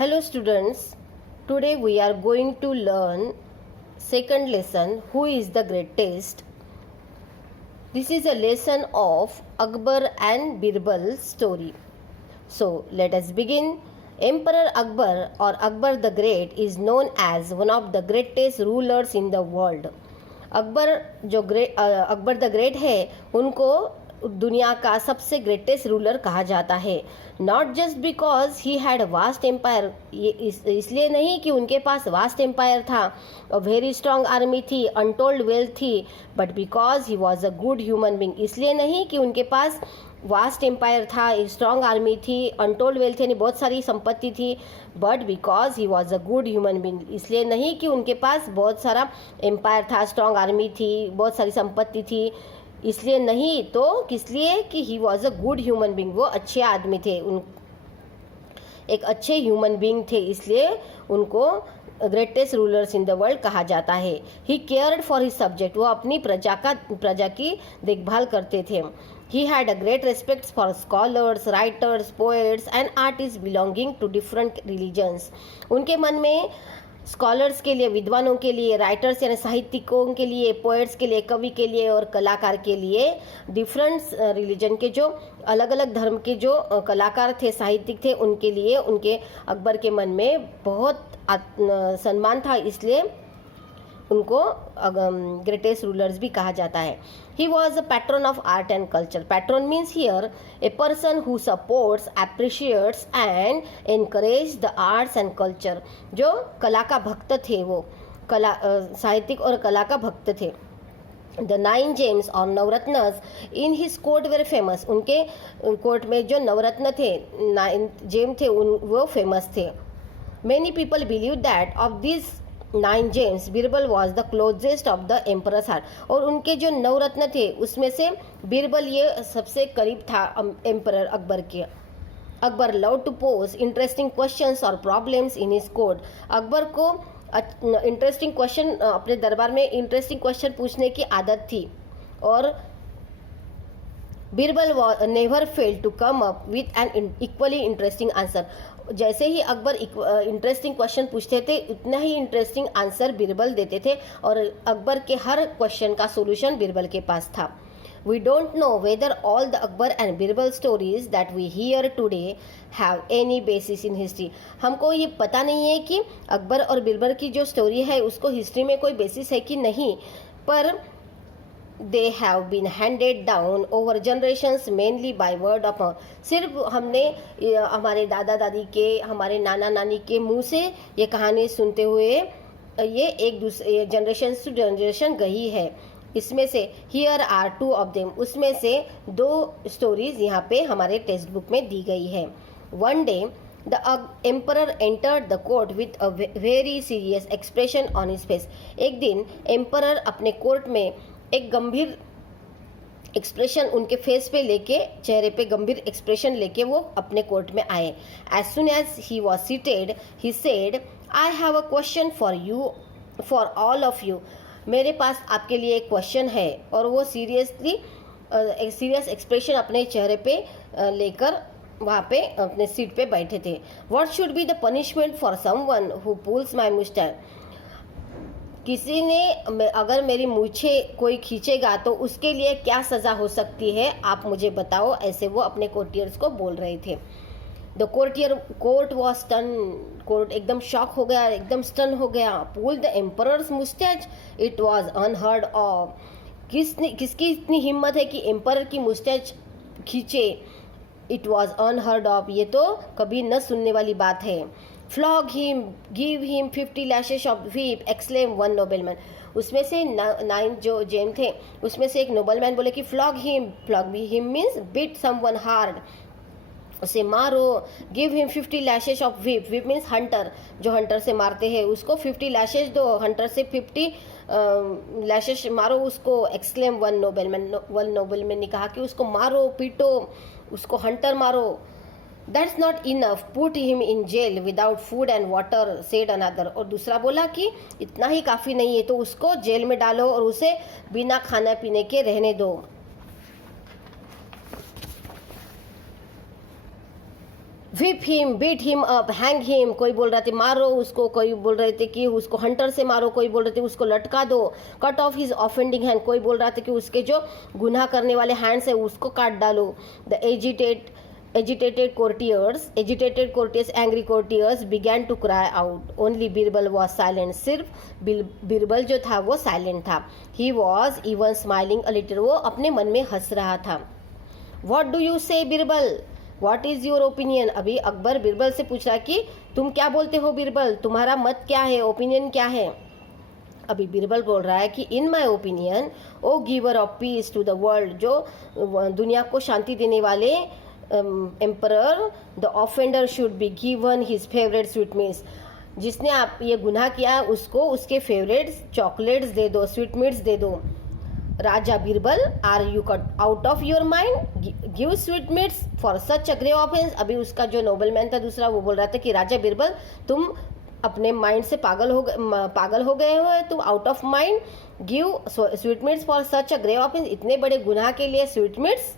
Hello students, today we are going to learn second lesson, who is the greatest. This is a lesson of Akbar and Birbal story. So let us begin. Emperor Akbar or Akbar the Great is known as one of the greatest rulers in the world. Akbar the great है, उनको दुनिया का सबसे greatest ruler कहा जाता है. Not just because he had vast empire, ये इसलिए नहीं कि उनके पास वास्ट एम्पायर था और वेरी स्ट्रांग आर्मी थी, अनटोल्ड वेल्थ थी, but because he was a good human being. इसलिए नहीं कि उनके पास वास्ट एम्पायर था, स्ट्रॉन्ग आर्मी थी, अनटोल्ड वेल्थ यानी बहुत सारी संपत्ति थी, but because he was a good human being. इसलिए नहीं कि उनके पास बहुत सारा एम्पायर था, स्ट्रॉन्ग आर्मी थी, बहुत सारी संपत्ति थी, इसलिए नहीं, तो किस लिए कि ही was a good human being, वो अच्छे आदमी थे, उन एक अच्छे ह्यूमन बींग थे, इसलिए उनको greatest rulers in the world कहा जाता है. ही केयर्ड फॉर हिज सब्जेक्ट, वो अपनी प्रजा की देखभाल करते थे. He had a great respect for scholars, writers, poets and artists belonging to different religions. उनके मन में स्कॉलर्स के लिए, विद्वानों के लिए, राइटर्स यानी साहित्यिकों के लिए, पोएट्स के लिए, कवि के लिए और कलाकार के लिए, डिफरेंट रिलीजन के जो अलग अलग धर्म के जो कलाकार थे, साहित्यिक थे, उनके लिए उनके अकबर के मन में बहुत सम्मान था, इसलिए उनको ग्रेटेस्ट रूलर्स भी कहा जाता है. He was a patron of art and culture. Patron means here a person who supports, appreciates and encourage the arts and culture. जो कला का भक्त थे, वो कला साहित्यिक और कला का भक्त थे. द 9 जेम्स और Navratnas in his court were famous. उनके कोर्ट में जो नवरत्न थे, 9 जेम थे, वो फेमस थे. Many people believe that of this 9 James Birbal was the closest of the emperors heart. और उनके जो नवरत्न थे उसमें से बीरबल ये सबसे करीब था एम्परर अकबर के. Akbar love to pose interesting questions और problems in his court. Akbar को इंटरेस्टिंग क्वेश्चन, अपने दरबार में इंटरेस्टिंग क्वेश्चन पूछने की आदत थी, और Birbal never fail to come up with an equally interesting answer. जैसे ही अकबर इंटरेस्टिंग क्वेश्चन पूछते थे, उतना ही इंटरेस्टिंग आंसर बीरबल देते थे, और अकबर के हर क्वेश्चन का सोल्यूशन बीरबल के पास था. We don't know whether all the Akbar and Birbal stories that we hear today have any basis in history. हमको ये पता नहीं है कि अकबर और बीरबल की जो स्टोरी है उसको हिस्ट्री में कोई बेसिस है कि नहीं, पर they have been handed down over generations mainly by word of mouth. सिर्फ हमने हमारे दादा दादी के, हमारे नाना नानी के मुंह से ये कहानी सुनते हुए ये एक दूसरे जनरेशन टू जनरेशन गई है. इसमें से हियर आर 2 ऑफ देम, उसमें से 2 स्टोरीज यहाँ पे हमारे टेक्स्ट बुक में दी गई है. One day the emperor entered the court with a very serious expression on his face. एक दिन एम्परर अपने कोर्ट में एक गंभीर एक्सप्रेशन उनके फेस पे लेके, चेहरे पे गंभीर एक्सप्रेशन लेके वो अपने कोर्ट में आए. As soon as he was seated he said, I have a question for you, for all of you. मेरे पास आपके लिए एक क्वेश्चन है. और वो एक सीरियस एक्सप्रेशन अपने चेहरे पे लेकर वहाँ पे अपने सीट पे बैठे थे. What should be the punishment for someone who pulls my moustache. किसी ने अगर मेरी मूछे कोई खींचेगा तो उसके लिए क्या सज़ा हो सकती है, आप मुझे बताओ. ऐसे वो अपने कोर्टियर्स को बोल रहे थे. The court was stun. Court एकदम शॉक हो गया, एकदम स्टन हो गया. Pull the emperor's moustache, it was unheard of. किसकी इतनी हिम्मत है कि एम्परर की मुस्टैच खींचे. इट वॉज अनहर्ड ऑफ, ये तो कभी न सुनने वाली बात है. Flog him, give him 50 lashes of whip, exclaim one nobleman. उसमें से 9 जो जेम थे, उसमें से एक नोबलमैन बोले कि flog him means beat someone hard, उसे मारो. Give him 50 lashes of whip, whip means hunter, जो हंटर से मारते हैं उसको 50 लैशेस दो, हंटर से 50 लैशेस मारो उसको. एक्सक्लेम वन नोबलमैन ने कहा कि उसको मारो, पीटो, उसको हंटर मारो. That's not enough, put him in jail without food and water, said another. और दूसरा बोला कि इतना ही काफ़ी नहीं है, तो उसको जेल में डालो और उसे बिना खाना पीने के रहने दो. whip him, beat him up, hang him, कोई बोल रहे थे मारो उसको, कोई बोल रहे थे कि उसको हंटर से मारो, कोई बोल रहे थे उसको लटका दो, cut off his offending hand, कोई बोल रहा था कि उसके जो गुनाह करने वाले हैंड्स है उसको काट डालो. The agitated courtiers, angry courtiers began to cry out. Only Birbal was silent. सिर्फ बिरबल जो था वो साइलेंट था. He was even smiling a little. वो अपने मन में हंस रहा था. What do you say, Birbal? What is your opinion? अभी अकबर बिरबल से पूछ रहा है कि तुम क्या बोलते हो बिरबल, तुम्हारा मत क्या है, ओपिनियन क्या है. अभी बिरबल बोल रहा है कि in my opinion, O giver of peace to the world, जो दुनिया को शांति देने वाले emperor, the offender should be given his favourite sweetmeats. जिसने आप ये गुनाह किया उसको उसके फेवरेट चॉकलेट्स दे दो, स्वीटमीट्स दे दो. Raja Birbal, are you cut out of your mind, give sweetmeats for such a grave offence. अभी उसका जो नोबलमैन था दूसरा वो बोल रहा था कि राजा बिरबल तुम अपने माइंड से पागल हो गए हो, तुम out of mind, give sweetmeats for such a grave offence, इतने बड़े गुनाह के लिए स्वीटमीट्स.